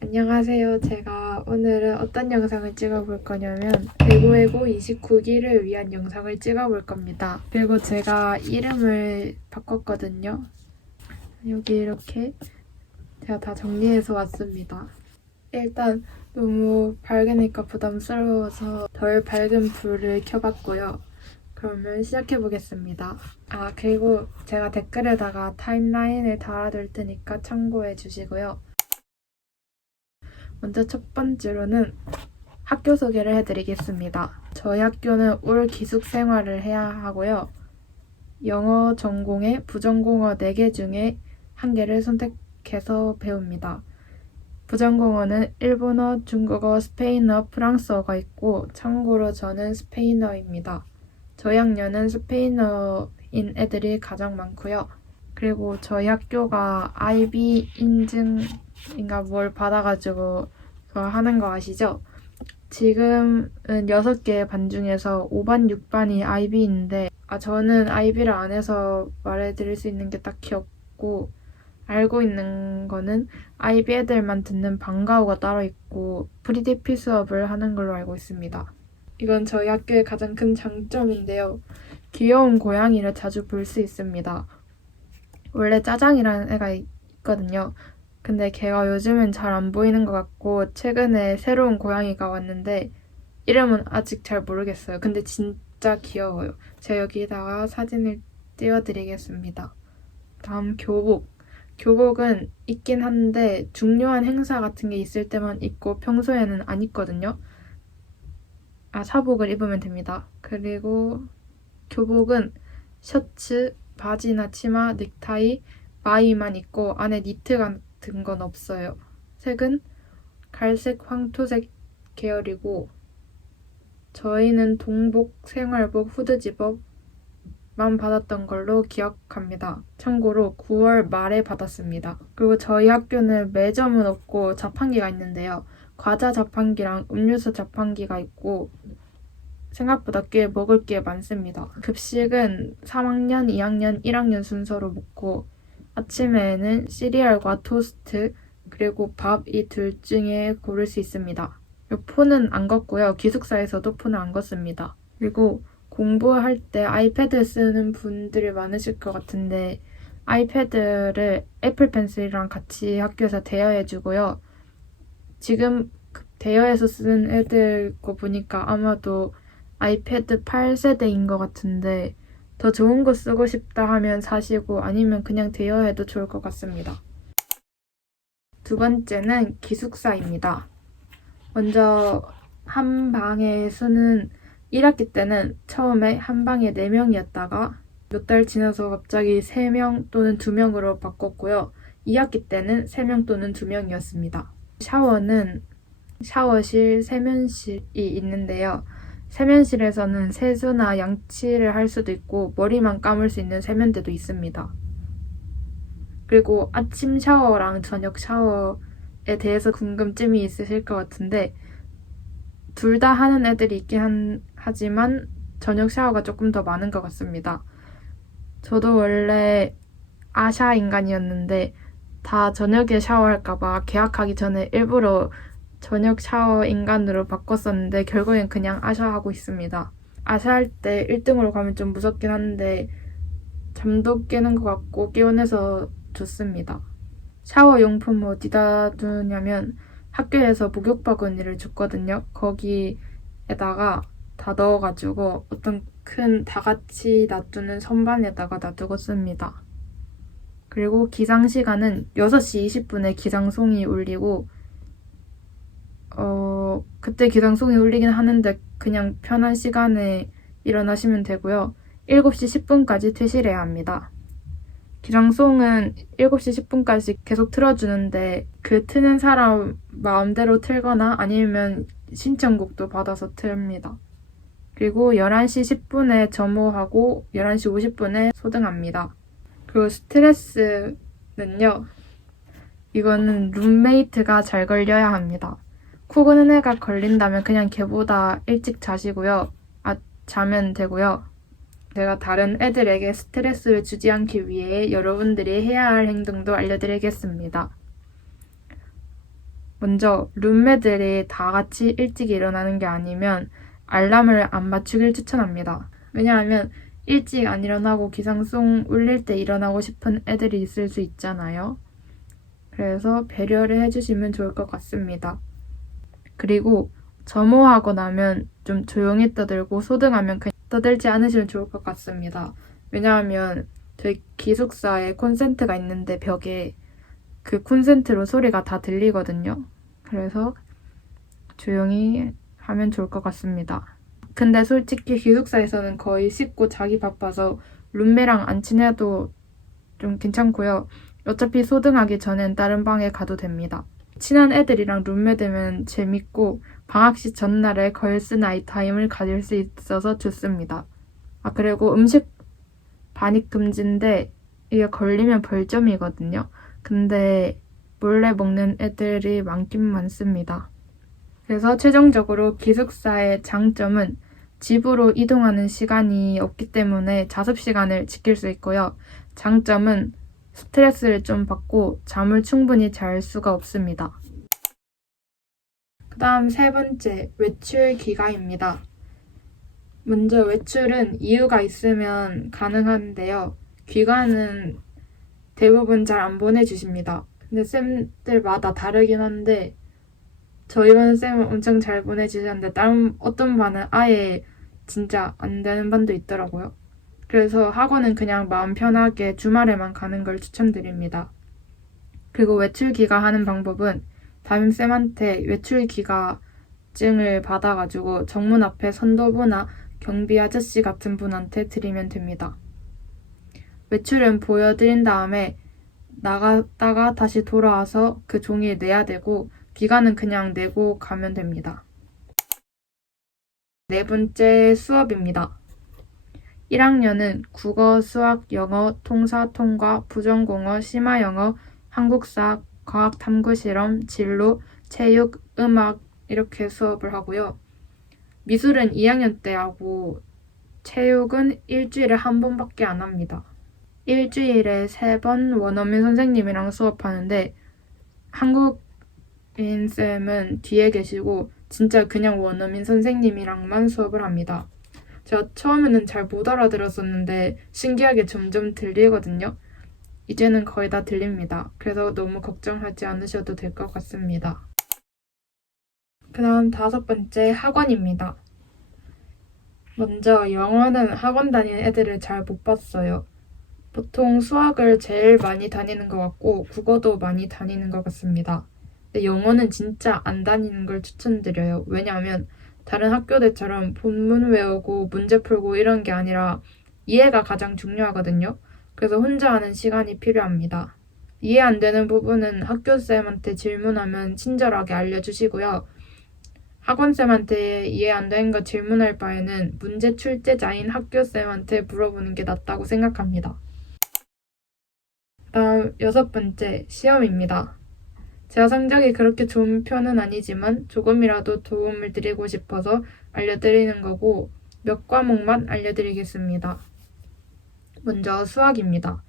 안녕하세요. 제가 오늘은 어떤 영상을 찍어볼 거냐면 대구외고 29기를 위한 영상을 찍어볼 겁니다. 그리고 제가 이름을 바꿨거든요. 여기 이렇게 제가 다 정리해서 왔습니다. 일단 너무 밝으니까 부담스러워서 덜 밝은 불을 켜봤고요. 그러면 시작해보겠습니다. 그리고 제가 댓글에다가 타임라인을 달아둘 테니까 참고해 주시고요. 먼저 첫 번째로는 학교 소개를 해드리겠습니다. 저희 학교는 올 기숙생활을 해야 하고요. 영어 전공에 부전공어 4개 중에 1개를 선택해서 배웁니다. 부전공어는 일본어, 중국어, 스페인어, 프랑스어가 있고 참고로 저는 스페인어입니다. 저희 학년은 스페인어인 애들이 가장 많고요. 그리고 저희 학교가 IB 인증인가 뭘 받아가지고 그거 하는 거 아시죠? 지금은 6개 반 중에서 5반, 6반이 IB인데 저는 IB를 안 해서 말해드릴 수 있는 게 딱히 없고 알고 있는 거는 IB 애들만 듣는 방과후가 따로 있고 프리디피 수업을 하는 걸로 알고 있습니다. 이건 저희 학교의 가장 큰 장점인데요. 귀여운 고양이를 자주 볼 수 있습니다. 원래 짜장이라는 애가 있거든요. 근데 걔가 요즘은 잘 안 보이는 것 같고 최근에 새로운 고양이가 왔는데 이름은 아직 잘 모르겠어요. 근데 진짜 귀여워요. 제가 여기다가 사진을 띄워드리겠습니다. 다음 교복. 교복은 있긴 한데 중요한 행사 같은 게 있을 때만 입고 평소에는 안 입거든요. 사복을 입으면 됩니다. 그리고 교복은 셔츠, 바지나 치마, 넥타이, 마이만 있고 안에 니트 같은 건 없어요. 색은 갈색, 황토색 계열이고 저희는 동복, 생활복, 후드 집업만 받았던 걸로 기억합니다. 참고로 9월 말에 받았습니다. 그리고 저희 학교는 매점은 없고 자판기가 있는데요. 과자 자판기랑 음료수 자판기가 있고 생각보다 꽤 먹을 게 많습니다. 급식은 3학년, 2학년, 1학년 순서로 먹고 아침에는 시리얼과 토스트 그리고 밥 이 둘 중에 고를 수 있습니다. 폰은 안 걷고요. 기숙사에서도 폰을 안 걷습니다. 그리고 공부할 때 아이패드 쓰는 분들이 많으실 것 같은데 아이패드를 애플 펜슬이랑 같이 학교에서 대여해주고요. 지금 대여해서 쓰는 애들 거 보니까 아마도 아이패드 8세대인 것 같은데 더 좋은 거 쓰고 싶다 하면 사시고 아니면 그냥 대여해도 좋을 것 같습니다. 두 번째는 기숙사입니다. 먼저 한 방에 수는 1학기 때는 처음에 한 방에 4명이었다가 몇 달 지나서 갑자기 3명 또는 2명으로 바꿨고요. 2학기 때는 3명 또는 2명이었습니다. 샤워는 샤워실, 세면실이 있는데요. 세면실에서는 세수나 양치를 할 수도 있고 머리만 감을 수 있는 세면대도 있습니다. 그리고 아침 샤워랑 저녁 샤워에 대해서 궁금증이 있으실 것 같은데 둘 다 하는 애들이 있긴 하지만 저녁 샤워가 조금 더 많은 것 같습니다. 저도 원래 아샤 인간이었는데 다 저녁에 샤워할까봐 계약하기 전에 일부러 저녁 샤워 인간으로 바꿨었는데 결국엔 그냥 아샤하고 있습니다. 아샤할 때 1등으로 가면 좀 무섭긴 한데 잠도 깨는 것 같고 개운해서 좋습니다. 샤워 용품 어디다 두냐면 학교에서 목욕 바구니를 줬거든요. 거기에다가 다 넣어가지고 어떤 큰 다 같이 놔두는 선반에다가 놔두고 씁니다. 그리고 기상 시간은 6시 20분에 기상송이 울리고 그때 기상송이 울리긴 하는데 그냥 편한 시간에 일어나시면 되고요. 7시 10분까지 퇴실해야 합니다. 기상송은 7시 10분까지 계속 틀어주는데 그 트는 사람 마음대로 틀거나 아니면 신청곡도 받아서 틀립니다. 그리고 11시 10분에 점호하고 11시 50분에 소등합니다. 그리고 스트레스는요. 이거는 룸메이트가 잘 걸려야 합니다. 코 고는 애가 걸린다면 그냥 걔보다 일찍 자시고요. 자면 되고요. 제가 다른 애들에게 스트레스를 주지 않기 위해 여러분들이 해야 할 행동도 알려드리겠습니다. 먼저 룸메들이 다 같이 일찍 일어나는 게 아니면 알람을 안 맞추길 추천합니다. 왜냐하면 일찍 안 일어나고 기상송 울릴 때 일어나고 싶은 애들이 있을 수 있잖아요. 그래서 배려를 해주시면 좋을 것 같습니다. 그리고 점호하고 나면 좀 조용히 떠들고 소등하면 그냥 떠들지 않으시면 좋을 것 같습니다. 왜냐하면 저희 기숙사에 콘센트가 있는데 벽에 그 콘센트로 소리가 다 들리거든요. 그래서 조용히 하면 좋을 것 같습니다. 근데 솔직히 기숙사에서는 거의 씻고 자기 바빠서 룸메랑 안 친해도 좀 괜찮고요. 어차피 소등하기 전엔 다른 방에 가도 됩니다. 친한 애들이랑 룸메 되면 재밌고 방학시 전날에 걸스 나잇 타임을 가질 수 있어서 좋습니다. 그리고 음식 반입 금지인데 이게 걸리면 벌점이거든요. 근데 몰래 먹는 애들이 많긴 많습니다. 그래서 최종적으로 기숙사의 장점은 집으로 이동하는 시간이 없기 때문에 자습 시간을 지킬 수 있고요. 장점은 스트레스를 좀 받고 잠을 충분히 잘 수가 없습니다. 그 다음 세 번째, 외출 기가입니다. 먼저 외출은 이유가 있으면 가능한데요. 귀가는 대부분 잘 안 보내주십니다. 근데 쌤들마다 다르긴 한데 저희 반 쌤은 엄청 잘 보내주셨는데 다른 어떤 반은 아예 진짜 안 되는 반도 있더라고요. 그래서 학원은 그냥 마음 편하게 주말에만 가는 걸 추천드립니다. 그리고 외출 기가하는 방법은 담임쌤한테 외출 기가증을 받아가지고 정문 앞에 선도부나 경비 아저씨 같은 분한테 드리면 됩니다. 외출은 보여드린 다음에 나갔다가 다시 돌아와서 그 종이에 내야 되고 기간은 그냥 내고 가면 됩니다. 네 번째 수업입니다. 1학년은 국어, 수학, 영어, 통사, 통과, 부전공어, 심화영어, 한국사, 과학 탐구 실험, 진로, 체육, 음악 이렇게 수업을 하고요. 미술은 2학년 때 하고 체육은 일주일에 한 번밖에 안 합니다. 일주일에 3번 원어민 선생님이랑 수업하는데 한국인 쌤은 뒤에 계시고 진짜 그냥 원어민 선생님이랑만 수업을 합니다. 제가 처음에는 잘 못 알아들었었는데 신기하게 점점 들리거든요. 이제는 거의 다 들립니다. 그래서 너무 걱정하지 않으셔도 될 것 같습니다. 그 다음 5번째 학원입니다. 먼저 영어는 학원 다니는 애들을 잘 못 봤어요. 보통 수학을 제일 많이 다니는 것 같고 국어도 많이 다니는 것 같습니다. 근데 영어는 진짜 안 다니는 걸 추천드려요. 왜냐하면 다른 학교들처럼 본문 외우고 문제 풀고 이런 게 아니라 이해가 가장 중요하거든요. 그래서 혼자 하는 시간이 필요합니다. 이해 안 되는 부분은 학교쌤한테 질문하면 친절하게 알려주시고요. 학원쌤한테 이해 안 되는 거 질문할 바에는 문제 출제자인 학교쌤한테 물어보는 게 낫다고 생각합니다. 다음 6번째, 시험입니다. 제가 성적이 그렇게 좋은 편은 아니지만 조금이라도 도움을 드리고 싶어서 알려드리는 거고 몇 과목만 알려드리겠습니다. 먼저 수학입니다.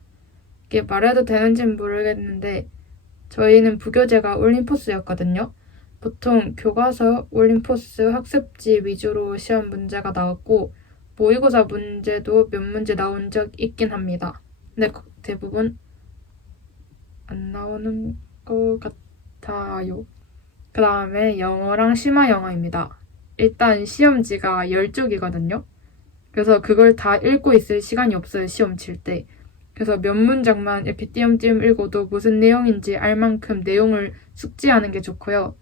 이게 말해도 되는지는 모르겠는데 저희는 부교재가 올림포스였거든요. 보통 교과서, 올림포스, 학습지 위주로 시험 문제가 나왔고 모의고사 문제도 몇 문제 나온 적 있긴 합니다. 근데 대부분 안 나오는 것 같아요. 그 다음에 영어랑 심화영어입니다. 일단 시험지가 10쪽이거든요. 그래서 그걸 다 읽고 있을 시간이 없어요, 시험 칠 때. 그래서 몇 문장만 이렇게 띄엄띄엄 읽어도 무슨 내용인지 알 만큼 내용을 숙지하는 게 좋고요.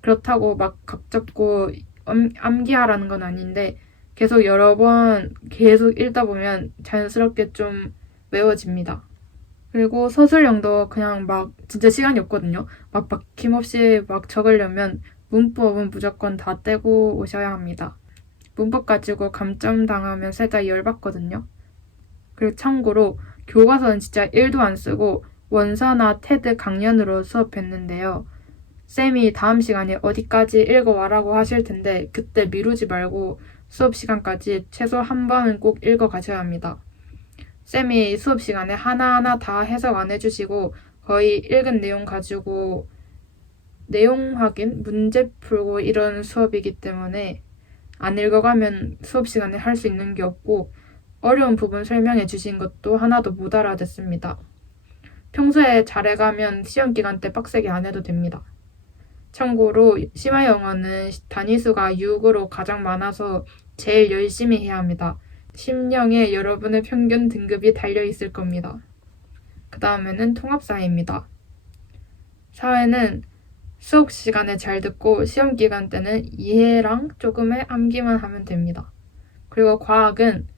그렇다고 막 각잡고 암기하라는 건 아닌데 계속 여러 번 계속 읽다 보면 자연스럽게 좀 외워집니다. 그리고 서술형도 그냥 막 진짜 시간이 없거든요. 막 막힘없이 막 적으려면 문법은 무조건 다 떼고 오셔야 합니다. 문법 가지고 감점 당하면 살짝 열받거든요. 그리고 참고로 교과서는 진짜 1도 안 쓰고 원서나 테드 강연으로 수업했는데요. 쌤이 다음 시간에 어디까지 읽어와라고 하실 텐데 그때 미루지 말고 수업 시간까지 최소 한 번은 꼭 읽어 가셔야 합니다. 쌤이 수업 시간에 하나하나 다 해석 안 해주시고 거의 읽은 내용 가지고 내용 확인, 문제 풀고 이런 수업이기 때문에 안 읽어가면 수업 시간에 할 수 있는 게 없고 어려운 부분 설명해 주신 것도 하나도 못 알아듣습니다. 평소에 잘해가면 시험 기간 때 빡세게 안 해도 됩니다. 참고로 심화 영어는 단위수가 6으로 가장 많아서 제일 열심히 해야 합니다. 심령에 여러분의 평균 등급이 달려있을 겁니다. 그 다음에는 통합사회입니다. 사회는 수업 시간에 잘 듣고 시험 기간 때는 이해랑 조금의 암기만 하면 됩니다. 그리고 과학은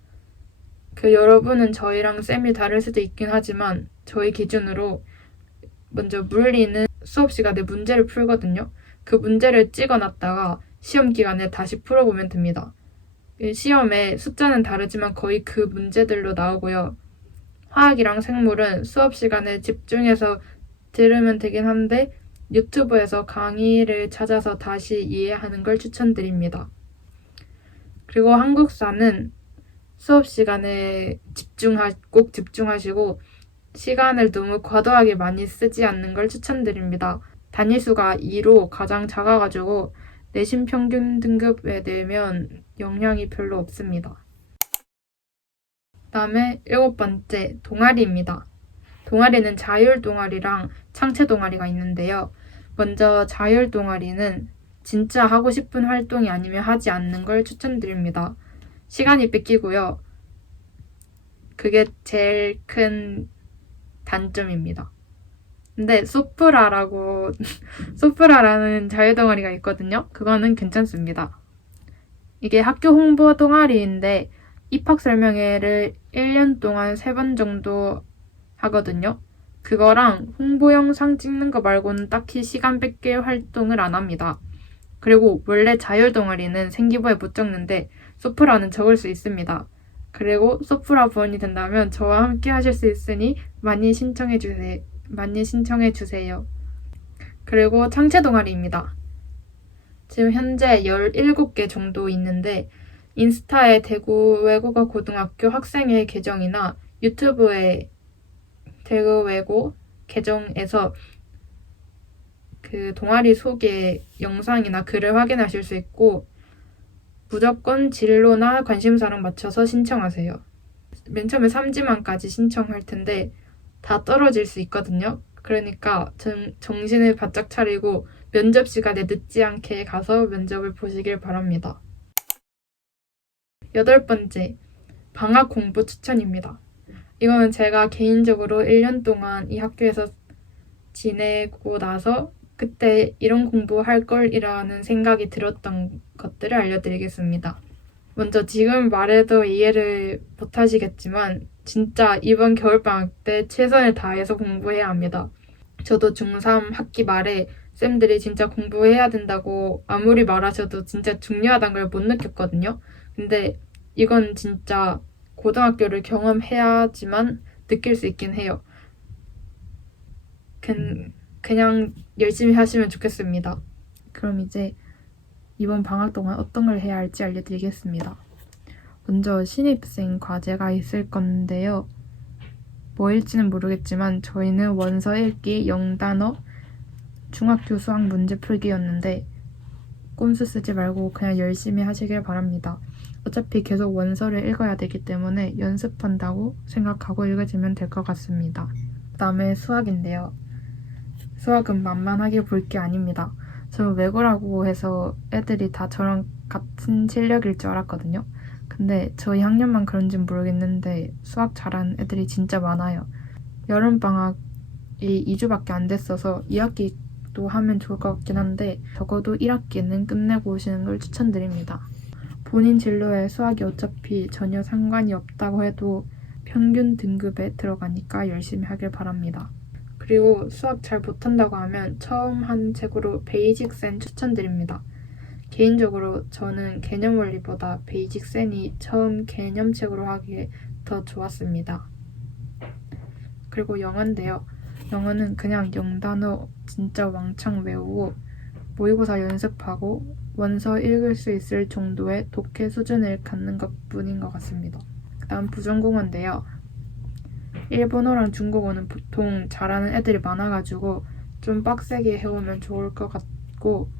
여러분은 저희랑 쌤이 다를 수도 있긴 하지만 저희 기준으로 먼저 물리는 수업 시간에 문제를 풀거든요. 그 문제를 찍어놨다가 시험 기간에 다시 풀어보면 됩니다. 시험에 숫자는 다르지만 거의 그 문제들로 나오고요. 화학이랑 생물은 수업 시간에 집중해서 들으면 되긴 한데 유튜브에서 강의를 찾아서 다시 이해하는 걸 추천드립니다. 그리고 한국사는 수업 시간에 꼭 집중하시고 시간을 너무 과도하게 많이 쓰지 않는 걸 추천드립니다. 단위수가 2로 가장 작아가지고 내신 평균 등급에 내면 영향이 별로 없습니다. 다음에 7번째, 동아리입니다. 동아리는 자율 동아리랑 창체 동아리가 있는데요. 먼저 자율 동아리는 진짜 하고 싶은 활동이 아니면 하지 않는 걸 추천드립니다. 시간이 뺏기고요. 그게 제일 큰 단점입니다. 근데 소프라라는 자율 동아리가 있거든요. 그거는 괜찮습니다. 이게 학교 홍보 동아리인데 입학 설명회를 1년 동안 3번 정도 하거든요. 그거랑 홍보 영상 찍는 거 말고는 딱히 시간 뺏길 활동을 안 합니다. 그리고 원래 자율 동아리는 생기부에 못 적는데 소프라는 적을 수 있습니다. 그리고 소프라 부원이 된다면 저와 함께 하실 수 있으니 많이 신청해 주세요. 그리고 창체 동아리입니다. 지금 현재 17개 정도 있는데 인스타에 대구 외국어 고등학교 학생회 계정이나 유튜브에 대구 외고 계정에서 그 동아리 소개 영상이나 글을 확인하실 수 있고 무조건 진로나 관심사랑 맞춰서 신청하세요. 맨 처음에 3지망까지 신청할 텐데 다 떨어질 수 있거든요. 그러니까 정신을 바짝 차리고 면접 시간에 늦지 않게 가서 면접을 보시길 바랍니다. 8번째, 방학 공부 추천입니다. 이거는 제가 개인적으로 1년 동안 이 학교에서 지내고 나서 그때 이런 공부할 걸이라는 생각이 들었던 것들을 알려드리겠습니다. 먼저 지금 말해도 이해를 못하시겠지만 진짜 이번 겨울방학 때 최선을 다해서 공부해야 합니다. 저도 중3 학기 말에 쌤들이 진짜 공부해야 된다고 아무리 말하셔도 진짜 중요하다는 걸 못 느꼈거든요. 근데 이건 진짜 고등학교를 경험해야지만 느낄 수 있긴 해요. 그냥 열심히 하시면 좋겠습니다. 그럼 이제 이번 방학 동안 어떤 걸 해야 할지 알려드리겠습니다. 먼저 신입생 과제가 있을 건데요. 뭐일지는 모르겠지만 저희는 원서 읽기 0단어 중학교 수학 문제 풀기였는데 꼼수 쓰지 말고 그냥 열심히 하시길 바랍니다. 어차피 계속 원서를 읽어야 되기 때문에 연습한다고 생각하고 읽으시면 될 것 같습니다. 그 다음에 수학인데요. 수학은 만만하게 볼 게 아닙니다. 저는 외고라고 해서 애들이 다 저랑 같은 실력일 줄 알았거든요. 근데 저희 학년만 그런지는 모르겠는데 수학 잘하는 애들이 진짜 많아요. 여름방학이 2주밖에 안 됐어서 2학기도 하면 좋을 것 같긴 한데 적어도 1학기는 끝내고 오시는 걸 추천드립니다. 본인 진로에 수학이 어차피 전혀 상관이 없다고 해도 평균 등급에 들어가니까 열심히 하길 바랍니다. 그리고 수학 잘 못한다고 하면 처음 한 책으로 베이직 센 추천드립니다. 개인적으로 저는 개념 원리보다 베이직 센이 처음 개념책으로 하기에 더 좋았습니다. 그리고 영어인데요. 영어는 그냥 0단어 진짜 왕창 외우고 모의고사 연습하고 원서 읽을 수 있을 정도의 독해 수준을 갖는 것뿐인 것 같습니다. 다음 부전공어인데요. 일본어랑 중국어는 보통 잘하는 애들이 많아가지고 좀 빡세게 해오면 좋을 것 같고,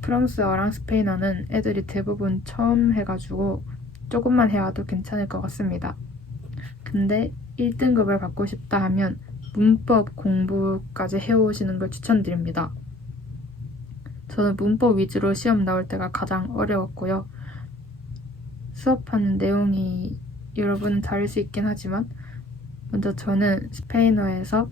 프랑스어랑 스페인어는 애들이 대부분 처음 해가지고 조금만 해와도 괜찮을 것 같습니다. 근데 1등급을 받고 싶다 하면 문법 공부까지 해오시는 걸 추천드립니다. 저는 문법 위주로 시험 나올 때가 가장 어려웠고요. 수업하는 내용이 여러분은 다를 수 있긴 하지만 먼저 저는 스페인어에서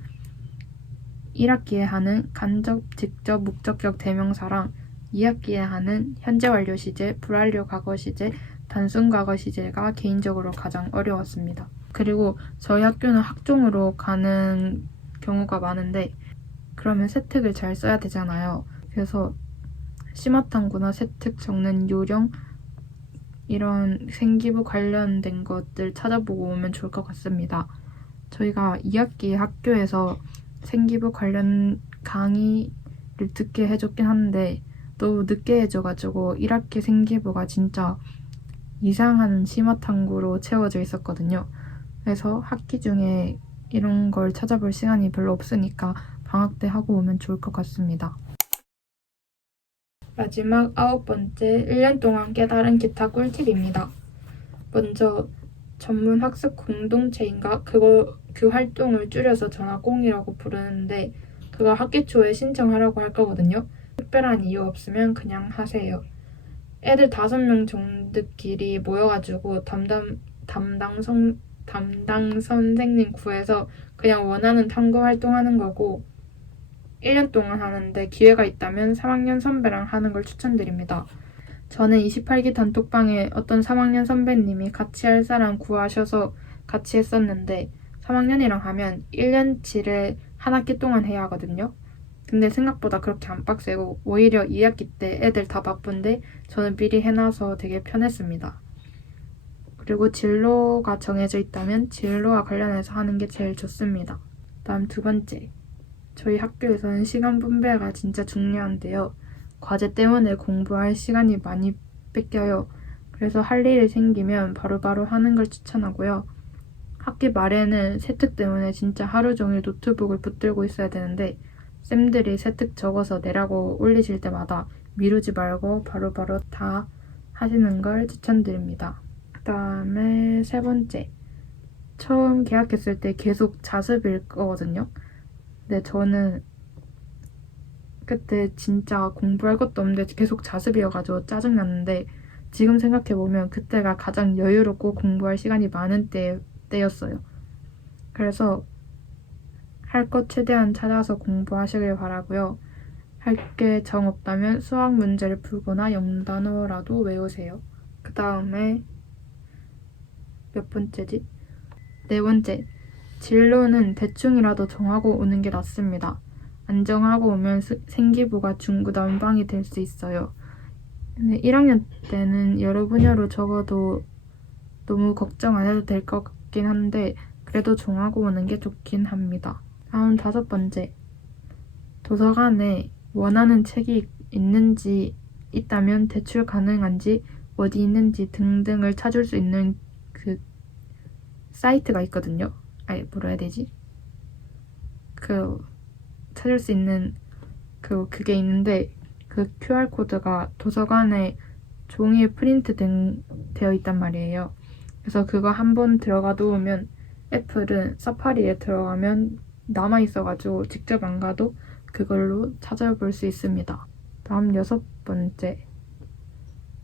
1학기에 하는 간접, 직접, 목적격 대명사랑 2학기에 하는 현재 완료 시제, 불완료 과거 시제, 단순 과거 시제가 개인적으로 가장 어려웠습니다. 그리고 저희 학교는 학종으로 가는 경우가 많은데 그러면 세특을 잘 써야 되잖아요. 그래서 심화탐구나 세특 적는 요령 이런 생기부 관련된 것들 찾아보고 오면 좋을 것 같습니다. 저희가 2학기 학교에서 생기부 관련 강의를 듣게 해줬긴 하는데 너무 늦게 해줘가지고 1학기 생기부가 진짜 이상한 심화탐구로 채워져 있었거든요. 그래서 학기 중에 이런 걸 찾아볼 시간이 별로 없으니까 방학 때 하고 오면 좋을 것 같습니다. 마지막 9번째, 1년 동안 깨달은 기타 꿀팁입니다. 먼저 전문 학습 공동체인가 그 활동을 줄여서 전화공이라고 부르는데 그거 학기 초에 신청하라고 할 거거든요. 특별한 이유 없으면 그냥 하세요. 애들 5명 정도끼리 모여가지고 담당 선생님 구해서 그냥 원하는 탐구 활동하는 거고 1년 동안 하는데 기회가 있다면 3학년 선배랑 하는 걸 추천드립니다. 저는 28기 단톡방에 어떤 3학년 선배님이 같이 할 사람 구하셔서 같이 했었는데 3학년이랑 하면 1년치를 한 학기 동안 해야 하거든요. 근데 생각보다 그렇게 안 빡세고 오히려 2학기 때 애들 다 바쁜데 저는 미리 해놔서 되게 편했습니다. 그리고 진로가 정해져 있다면 진로와 관련해서 하는 게 제일 좋습니다. 다음 2번째. 저희 학교에서는 시간 분배가 진짜 중요한데요. 과제 때문에 공부할 시간이 많이 뺏겨요. 그래서 할 일이 생기면 바로바로 하는 걸 추천하고요. 학기 말에는 세특 때문에 진짜 하루 종일 노트북을 붙들고 있어야 되는데 쌤들이 세특 적어서 내라고 올리실 때마다 미루지 말고 바로바로 다 하시는 걸 추천드립니다. 그 다음에 3번째. 처음 계약했을 때 계속 자습일 거거든요. 근데 저는 그때 진짜 공부할 것도 없는데 계속 자습이어가지고 짜증났는데 지금 생각해보면 그때가 가장 여유롭고 공부할 시간이 많은 때였어요. 그래서 할 것 최대한 찾아서 공부하시길 바라고요. 할 게 정 없다면 수학 문제를 풀거나 영단어라도 외우세요. 그 다음에 몇 번째지? 4번째. 진로는 대충이라도 정하고 오는 게 낫습니다. 안 정하고 오면 생기부가 중구난방이 될 수 있어요. 근데 1학년 때는 여러 분야로 적어도 너무 걱정 안 해도 될 것 같긴 한데 그래도 정하고 오는 게 좋긴 합니다. 다음 5번째. 도서관에 원하는 책이 있다면 대출 가능한지 어디 있는지 등등을 찾을 수 있는 그 사이트가 있거든요. 뭐라 해야 되지? 찾을 수 있는 그게 있는데 그 QR코드가 도서관에 종이에 되어 있단 말이에요. 그래서 그거 한번 들어가 놓으면 애플은 사파리에 들어가면 남아있어가지고 직접 안 가도 그걸로 찾아볼 수 있습니다. 다음 6번째.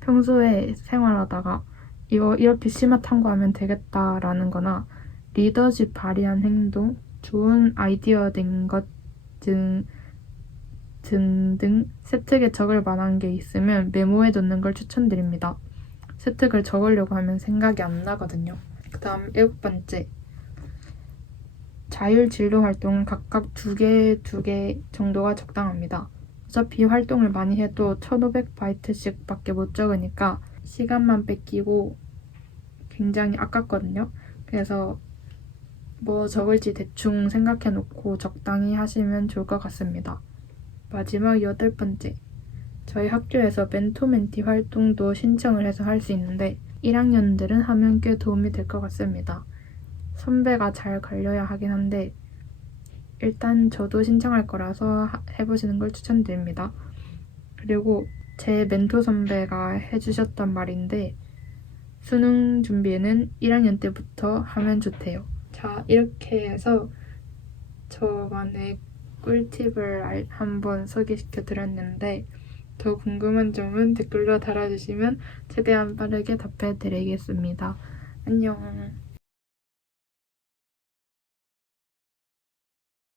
평소에 생활하다가 이거 이렇게 심화 탐구하면 되겠다라는 거나 리더십 발휘한 행동, 좋은 아이디어 낸 것 등등 세특에 적을 만한 게 있으면 메모해 놓는 걸 추천드립니다. 세특을 적으려고 하면 생각이 안 나거든요. 그 다음 7번째. 자율 진로 활동은 각각 2개 정도가 적당합니다. 어차피 활동을 많이 해도 1500바이트씩 밖에 못 적으니까 시간만 뺏기고 굉장히 아깝거든요. 그래서 뭐 적을지 대충 생각해놓고 적당히 하시면 좋을 것 같습니다. 마지막 8번째. 저희 학교에서 멘토멘티 활동도 신청을 해서 할 수 있는데 1학년들은 하면 꽤 도움이 될 것 같습니다. 선배가 잘 걸려야 하긴 한데 일단 저도 신청할 거라서 해보시는 걸 추천드립니다. 그리고 제 멘토 선배가 해주셨단 말인데 수능 준비는 1학년 때부터 하면 좋대요. 자, 이렇게 해서 저만의 꿀팁을 한번 소개시켜 드렸는데 더 궁금한 점은 댓글로 달아주시면 최대한 빠르게 답해 드리겠습니다. 안녕.